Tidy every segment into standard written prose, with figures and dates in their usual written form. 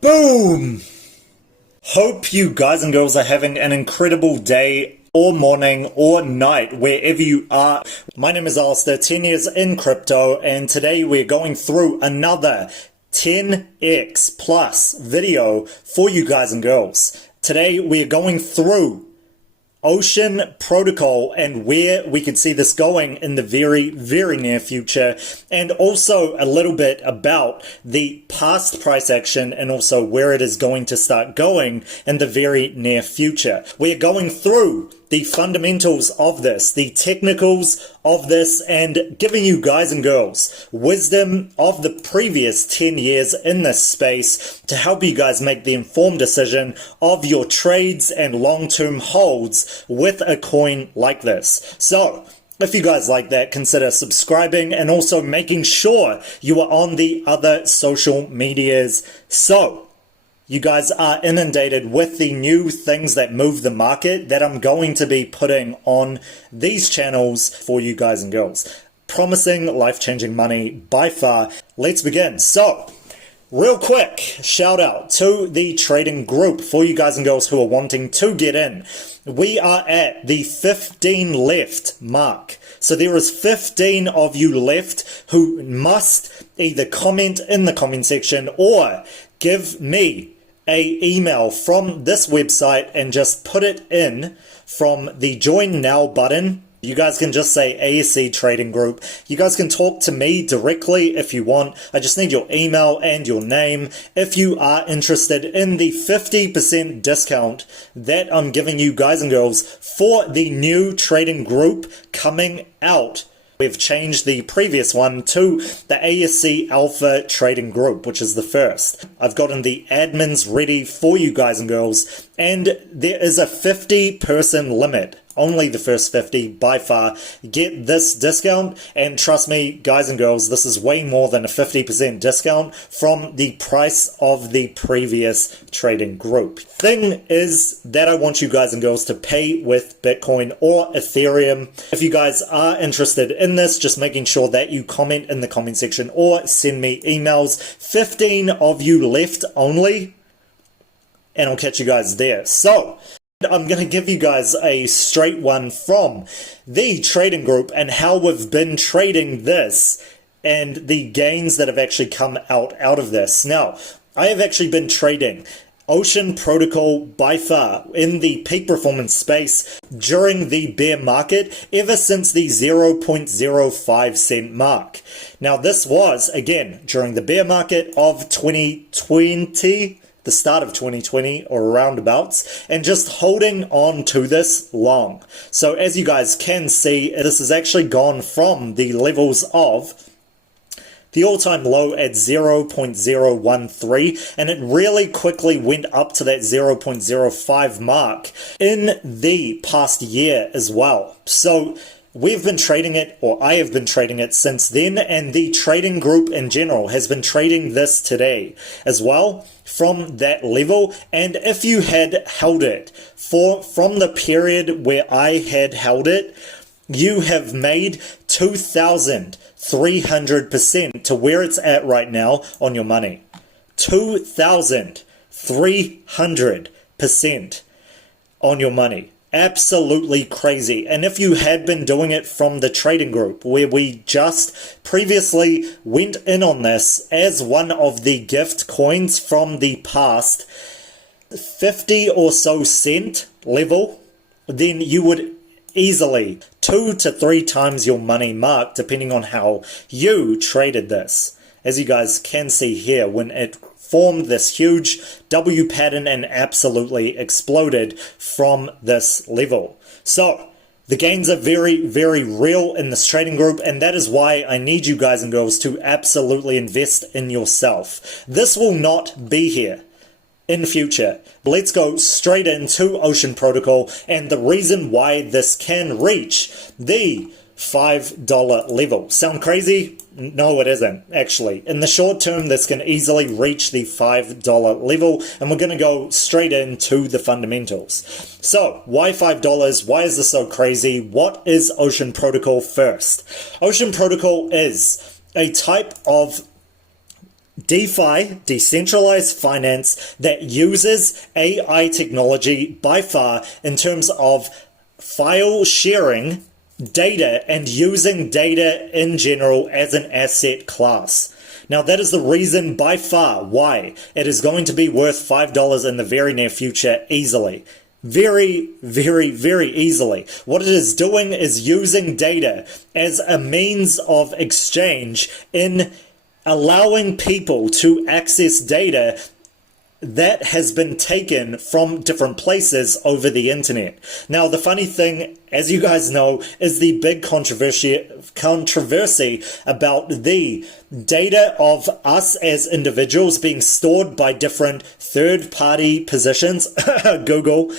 Boom! Hope you guys and girls are having an incredible day or morning or night wherever you are. My name is Alistar, 10 years in crypto, and today we're going through another 10x plus video for you guys and girls. Today we're going through Ocean Protocol and where we can see this going in the very, very near future, and also a little bit about the past price action and also where it is going to start going in the very near future. We're going through the fundamentals of this, the technicals of this, and giving you guys and girls wisdom of the previous 10 years in this space to help you guys make the informed decision of your trades and long-term holds with a coin like this. So, if you guys like that, consider subscribing and also making sure you are on the other social medias. So, you guys are inundated with the new things that move the market that I'm going to be putting on these channels for you guys and girls. Promising life-changing money by far. Let's begin. So, real quick, shout out to the trading group for you guys and girls who are wanting to get in. We are at the 15 left mark. So there is 15 of you left who must either comment in the comment section or give me an email from this website and just put it in from the join now button. You guys can just say ASC Trading Group. You guys can talk to me directly if you want. I just need your email and your name if you are interested in the 50% discount that I'm giving you guys and girls for the new trading group coming out. We've changed the previous one to the ASC Alpha Trading Group, which is the first. I've gotten the admins ready for you guys and girls, and there is a 50-person limit. Only the first 50 by far get this discount, and trust me guys and girls, this is way more than a 50% discount from the price of the previous trading group. Thing is that I want you guys and girls to pay with Bitcoin or Ethereum. If you guys are interested in this, just making sure that you comment in the comment section or send me emails. 15 of you left only, and I'll catch you guys there. So I'm going to give you guys a straight one from the trading group and how we've been trading this and the gains that have actually come out of this. Now, I have actually been trading Ocean Protocol by far in the peak performance space during the bear market ever since the 0.05 cent mark. Now, this was, again, during the bear market of 2020, the start of 2020 or roundabouts, and just holding on to this long. So as you guys can see, this has actually gone from the levels of the all-time low at 0.013, and it really quickly went up to that 0.05 mark in the past year as well. So we've been trading it, or I have been trading it since then, and the trading group in general has been trading this today as well from that level. And if you had held it from the period where I had held it, you have made 2,300% to where it's at right now on your money. 2,300% on your money. Absolutely crazy. And if you had been doing it from the trading group where we just previously went in on this as one of the gift coins from the past 50 or so cent level, then you would easily 2 to 3 times your money mark depending on how you traded this. As you guys can see here, when it formed this huge W pattern and absolutely exploded from this level. So the gains are very, very real in this trading group, and that is why I need you guys and girls to absolutely invest in yourself. This will not be here in future. Let's go straight into Ocean Protocol and the reason why this can reach the $5 level. Sound crazy? No, it isn't, actually. In the short term, this can easily reach the $5 level, and we're going to go straight into the fundamentals. So, why $5? Why is this so crazy? What is Ocean Protocol first? Ocean Protocol is a type of DeFi, decentralized finance, that uses AI technology by far in terms of file sharing, data, and using data in general as an asset class. Now, that is the reason by far why it is going to be worth $5 in the very near future easily. Very, very, very easily. What it is doing is using data as a means of exchange in allowing people to access data that has been taken from different places over the internet. Now, the funny thing, as you guys know, is the big controversy about the data of us as individuals being stored by different third-party positions, Google,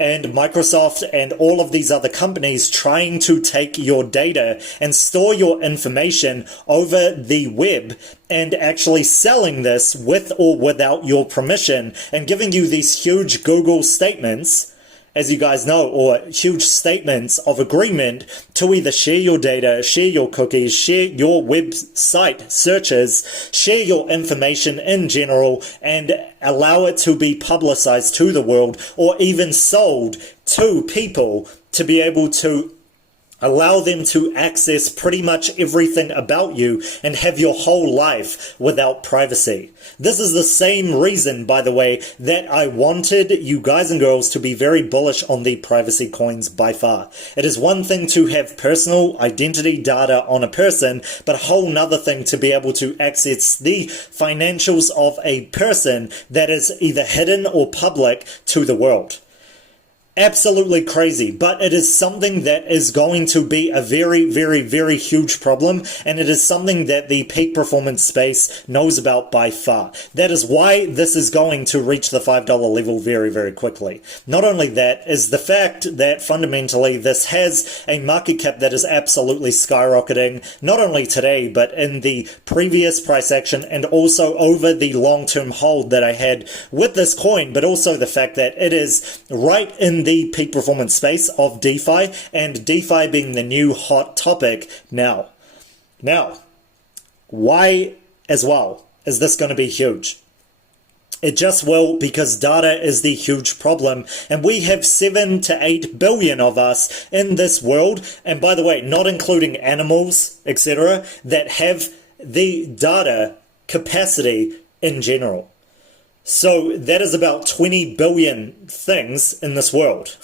and Microsoft and all of these other companies trying to take your data and store your information over the web and actually selling this with or without your permission and giving you these huge Google statements, as you guys know, or huge statements of agreement to either share your data, share your cookies, share your website searches, share your information in general, and allow it to be publicized to the world, or even sold to people to be able to allow them to access pretty much everything about you and have your whole life without privacy. This is the same reason, by the way, that I wanted you guys and girls to be very bullish on the privacy coins by far. It is one thing to have personal identity data on a person, but a whole nother thing to be able to access the financials of a person that is either hidden or public to the world. Absolutely crazy, but it is something that is going to be a very, very, very huge problem, and it is something that the peak performance space knows about by far. That is why this is going to reach the $5 level very, very quickly. Not only that, is the fact that fundamentally this has a market cap that is absolutely skyrocketing, not only today, but in the previous price action and also over the long-term hold that I had with this coin, but also the fact that it is right in the peak performance space of DeFi, and DeFi being the new hot topic now. Now, why as well is this going to be huge? It just will, because data is the huge problem, and we have 7 to 8 billion of us in this world, and by the way, not including animals, etc., that have the data capacity in general. So that is about 20 billion things in this world,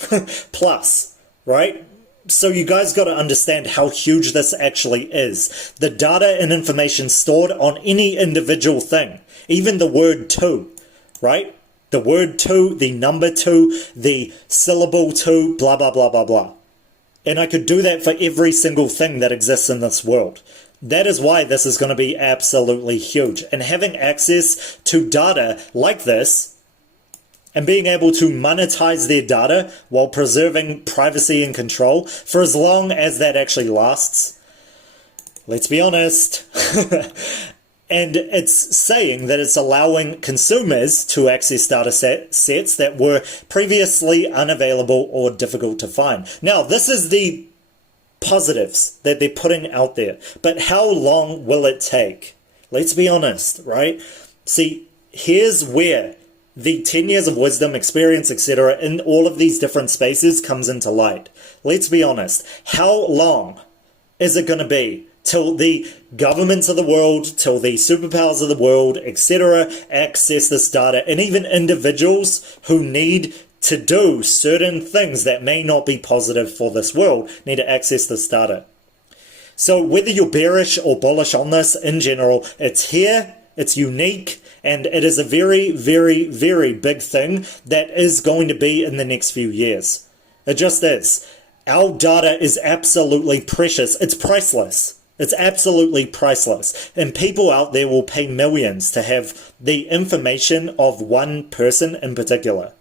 plus, right? So you guys got to understand how huge this actually is. The data and information stored on any individual thing, even the word to, right? The word to, the number to, the syllable to, blah, blah, blah, blah, blah. And I could do that for every single thing that exists in this world. That is why this is going to be absolutely huge. And having access to data like this and being able to monetize their data while preserving privacy and control for as long as that actually lasts, let's be honest. And it's saying that it's allowing consumers to access data sets that were previously unavailable or difficult to find. Now, this is the positives that they're putting out there, but how long will it take? Let's be honest, right? See, here's where the 10 years of wisdom, experience, etc. in all of these different spaces comes into light. Let's be honest. How long is it going to be till the governments of the world, till the superpowers of the world, etc. access this data, and even individuals who need to do certain things that may not be positive for this world need to access this data? So whether you're bearish or bullish on this in general, it's here, it's unique, and it is a very, very, very big thing that is going to be in the next few years. It just is. Our data is absolutely precious. It's priceless. It's absolutely priceless. And people out there will pay millions to have the information of one person in particular.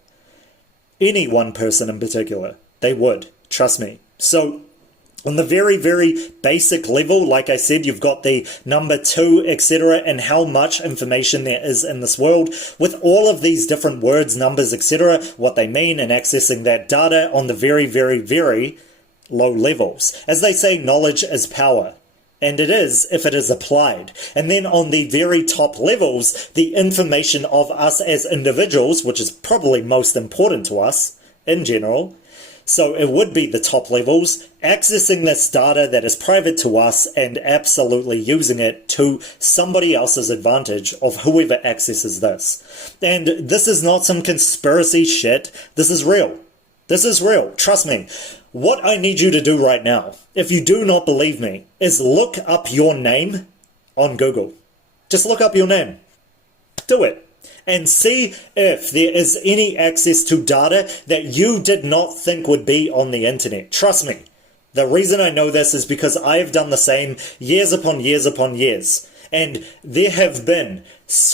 Any one person in particular. They would. Trust me. So, on the very, very basic level, like I said, you've got the number 2, etc., and how much information there is in this world, with all of these different words, numbers, etc., what they mean, and accessing that data on the very, very, very low levels. As they say, knowledge is power. and it is if it is applied. And then on the very top levels, the information of us as individuals, which is probably most important to us in general. So it would be the top levels, accessing this data that is private to us and absolutely using it to somebody else's advantage of whoever accesses this. And this is not some conspiracy shit. This is real. This is real. Trust me. What I need you to do right now, if you do not believe me, is look up your name on Google. Just look up your name. Do it. And see if there is any access to data that you did not think would be on the internet. Trust me. The reason I know this is because I have done the same years upon years upon years. And there have been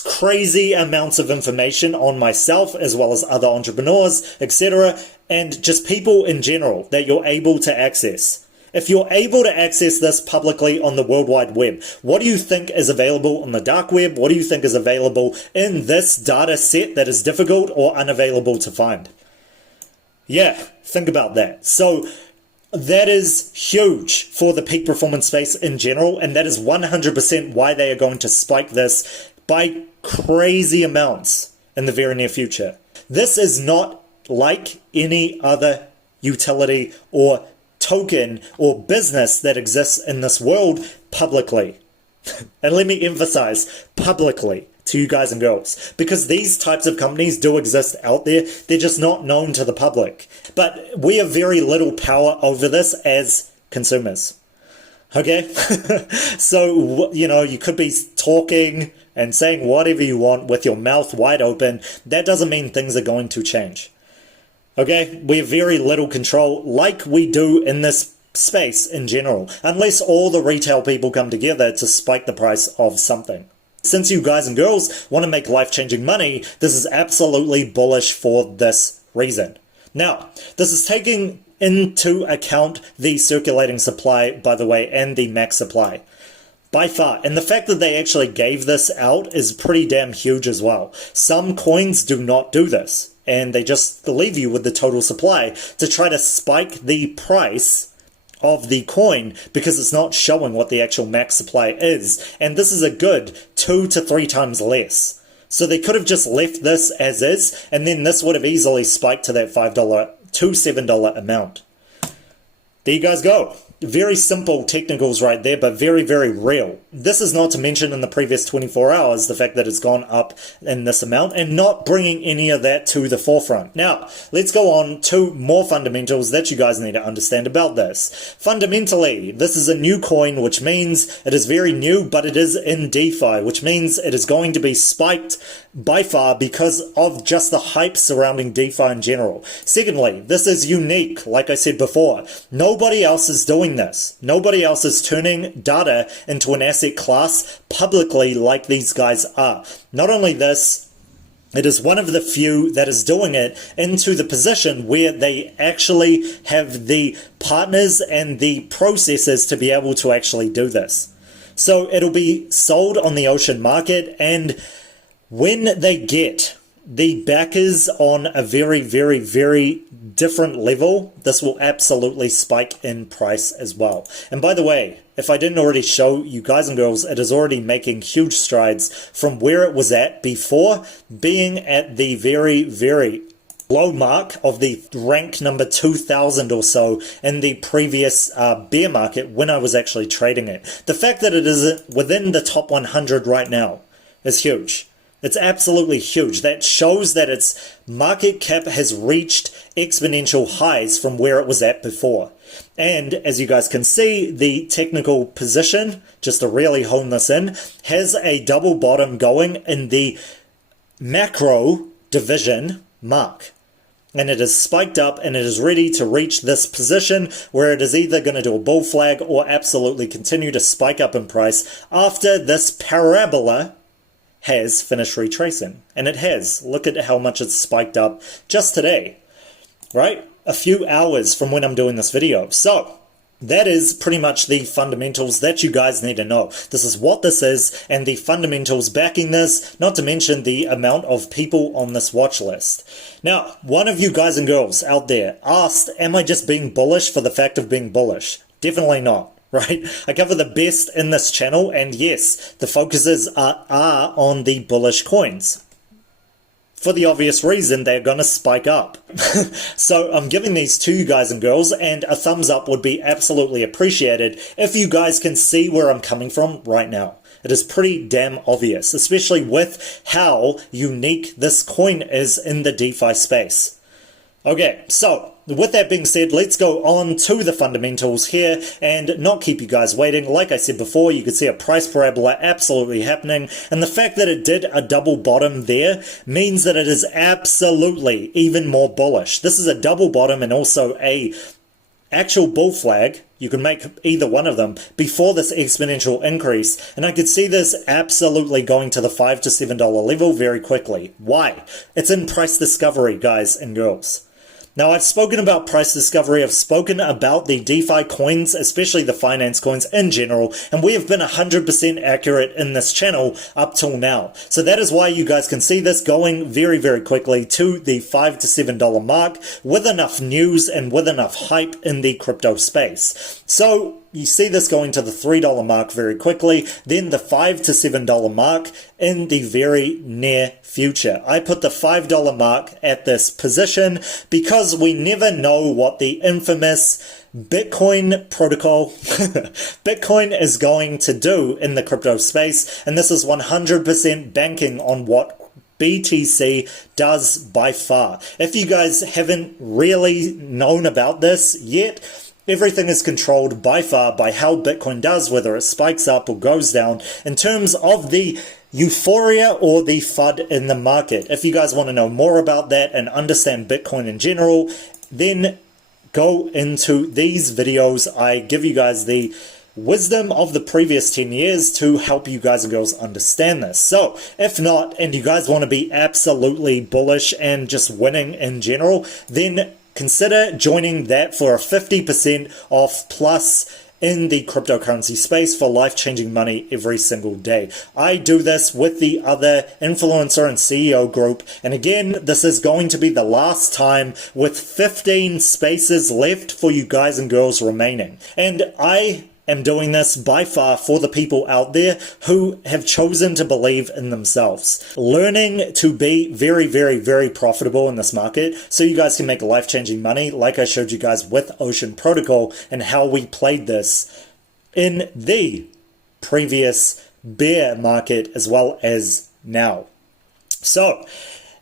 crazy amounts of information on myself as well as other entrepreneurs, etc. and just people in general that you're able to access. If you're able to access this publicly on the World Wide Web, what do you think is available on the dark web? What do you think is available in this data set that is difficult or unavailable to find? Yeah, think about that. So that is huge for the peak performance space in general, and that is 100% why they are going to spike this by crazy amounts in the very near future. This is not like any other utility or token or business that exists in this world publicly. And let me emphasize publicly to you guys and girls, because these types of companies do exist out there. They're just not known to the public. But we have very little power over this as consumers. Okay? So, you know, you could be talking and saying whatever you want with your mouth wide open. That doesn't mean things are going to change. Okay, we have very little control like we do in this space in general, unless all the retail people come together to spike the price of something. Since you guys and girls want to make life-changing money, this is absolutely bullish for this reason. Now, this is taking into account the circulating supply, by the way, and the max supply. By far. And the fact that they actually gave this out is pretty damn huge as well. Some coins do not do this, and they just leave you with the total supply to try to spike the price of the coin because it's not showing what the actual max supply is. And this is a good 2 to 3 times less. So they could have just left this as is, and then this would have easily spiked to that $5 to $7 amount. There you guys go. Very simple technicals right there, but very, very real. This is not to mention in the previous 24 hours, the fact that it's gone up in this amount and not bringing any of that to the forefront. Now, let's go on to more fundamentals that you guys need to understand about this. Fundamentally, this is a new coin, which means it is very new, but it is in DeFi, which means it is going to be spiked by far because of just the hype surrounding DeFi in general. Secondly, this is unique, like I said before. Nobody else is doing this. Nobody else is turning data into an asset class publicly like these guys are. Not only this, it is one of the few that is doing it into the position where they actually have the partners and the processes to be able to actually do this. So it'll be sold on the ocean market, and when they get the backers on a very, very, very different level, this will absolutely spike in price as well. And by the way, if I didn't already show you guys and girls, it is already making huge strides from where it was at before, being at the very, very low mark of the rank number 2000 or so in the previous bear market when I was actually trading it. The fact that it is within the top 100 right now is huge. It's absolutely huge. That shows that its market cap has reached exponential highs from where it was at before. And as you guys can see, the technical position, just to really hone this in, has a double bottom going in the macro division mark. And it is spiked up and it is ready to reach this position where it is either going to do a bull flag or absolutely continue to spike up in price after this parabola has finished retracing. And it has. Look at how much it's spiked up just today, right? A few hours from when I'm doing this video. So that is pretty much the fundamentals that you guys need to know. This is what this is and the fundamentals backing this, not to mention the amount of people on this watch list. Now, one of you guys and girls out there asked, am I just being bullish for the fact of being bullish? Definitely not. right? I cover the best in this channel, and yes, the focuses are on the bullish coins. For the obvious reason, they're going to spike up. So I'm giving these to you guys and girls, and a thumbs up would be absolutely appreciated if you guys can see where I'm coming from right now. It is pretty damn obvious, especially with how unique this coin is in the DeFi space. Okay, so with that being said, let's go on to the fundamentals here and not keep you guys waiting. Like I said before, you can see a price parabola absolutely happening, and the fact that it did a double bottom there means that it is absolutely even more bullish. This is a double bottom and also a actual bull flag. You can make either one of them before this exponential increase, and I could see this absolutely going to the $5 to $7 level very quickly. Why? It's in price discovery, guys and girls. Now, I've spoken about price discovery, I've spoken about the DeFi coins, especially the finance coins in general, and we have been 100% accurate in this channel up till now. So that is why you guys can see this going very, very quickly to the $5 to $7 mark with enough news and with enough hype in the crypto space. So you see this going to the $3 mark very quickly, then the $5 to $7 mark in the very near future. I put the $5 mark at this position because we never know what the infamous Bitcoin protocol, Bitcoin is going to do in the crypto space, and this is 100% banking on what BTC does by far. If you guys haven't really known about this yet, everything is controlled by far by how Bitcoin does, whether it spikes up or goes down, in terms of the euphoria or the FUD in the market. If you guys want to know more about that and understand Bitcoin in general, then go into these videos. I give you guys the wisdom of the previous 10 years to help you guys and girls understand this. So if not, and you guys want to be absolutely bullish and just winning in general, then consider joining that for a 50% off plus in the cryptocurrency space for life-changing money every single day. I do this with the other influencer and CEO group, and again, this is going to be the last time with 15 spaces left for you guys and girls remaining. And I am doing this by far for the people out there who have chosen to believe in themselves, learning to be very, very, very profitable in this market so you guys can make life-changing money, like I showed you guys with Ocean Protocol and how we played this in the previous bear market as well as now. So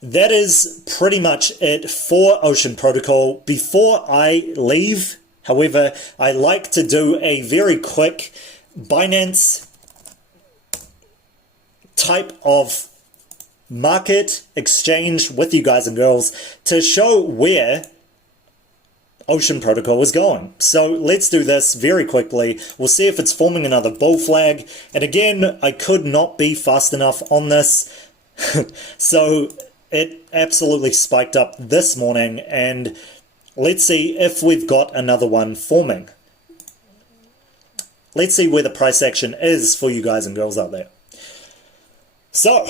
that is pretty much it for Ocean Protocol. Before I leave, however, I like to do a very quick Binance type of market exchange with you guys and girls to show where Ocean Protocol is going. So let's do this very quickly. We'll see if it's forming another bull flag. And again, I could not be fast enough on this. So it absolutely spiked up this morning, and let's see if we've got another one forming. Let's see where the price action is for you guys and girls out there. So,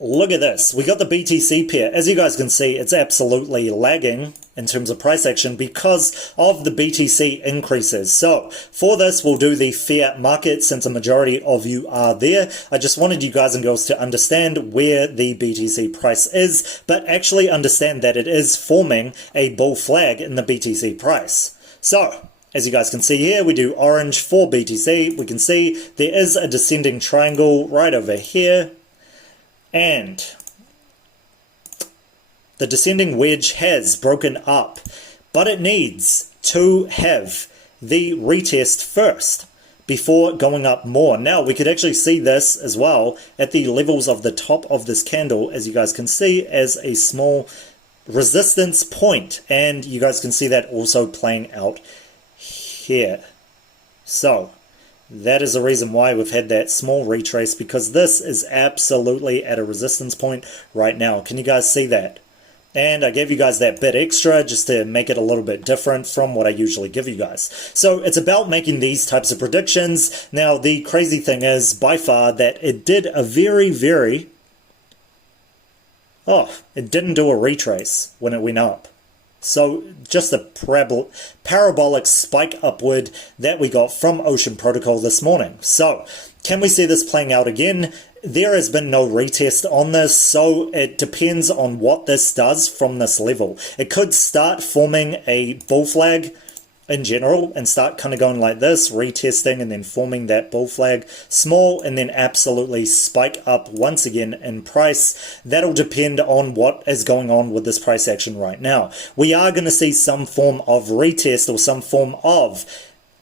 look at this. We got the BTC pair. As you guys can see, it's absolutely lagging in terms of price action because of the BTC increases. So, for this, we'll do the fiat market since a majority of you are there. I just wanted you guys and girls to understand where the BTC price is, but actually understand that it is forming a bull flag in the BTC price. So, as you guys can see here, we do orange for BTC. We can see there is a descending triangle right over here, and the descending wedge has broken up, but it needs to have the retest first before going up more. Now, we could actually see this as well at the levels of the top of this candle, as you guys can see, as a small resistance point, and you guys can see that also playing out here. So that is the reason why we've had that small retrace, because this is absolutely at a resistance point right now. Can you guys see that? And I gave you guys that bit extra just to make it a little bit different from what I usually give you guys. So it's about making these types of predictions. Now, the crazy thing is by far that it did a it didn't do a retrace when it went up. So just a parabolic spike upward that we got from Ocean Protocol this morning. So can we see this playing out again? There has been no retest on this, so it depends on what this does from this level. It could start forming a bull flag in general and start kind of going like this, retesting and then forming that bull flag small, and then absolutely spike up once again in price. That'll depend on what is going on with this price action right now. We are going to see some form of retest or some form of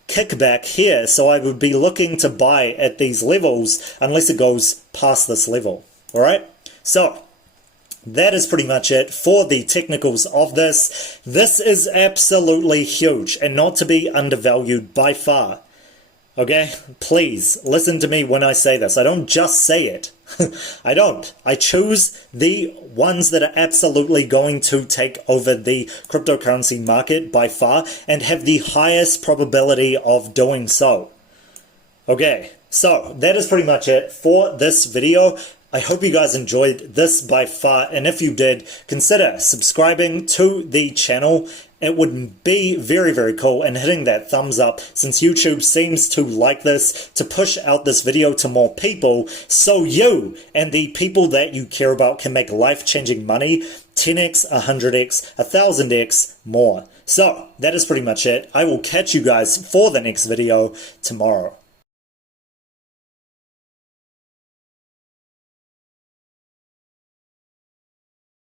kickback here, so I would be looking to buy at these levels unless it goes past this level. All right, so that is pretty much it for the technicals of this. This is absolutely huge and not to be undervalued by far. Okay, please listen to me when I say this. I don't just say it. I don't. I choose the ones that are absolutely going to take over the cryptocurrency market by far and have the highest probability of doing so. Okay, so that is pretty much it for this video. I hope you guys enjoyed this by far, and if you did, consider subscribing to the channel. It would be very, very cool, and hitting that thumbs up, since YouTube seems to like this, to push out this video to more people, so you and the people that you care about can make life-changing money 10x, 100x, 1000x more. So that is pretty much it. I will catch you guys for the next video tomorrow.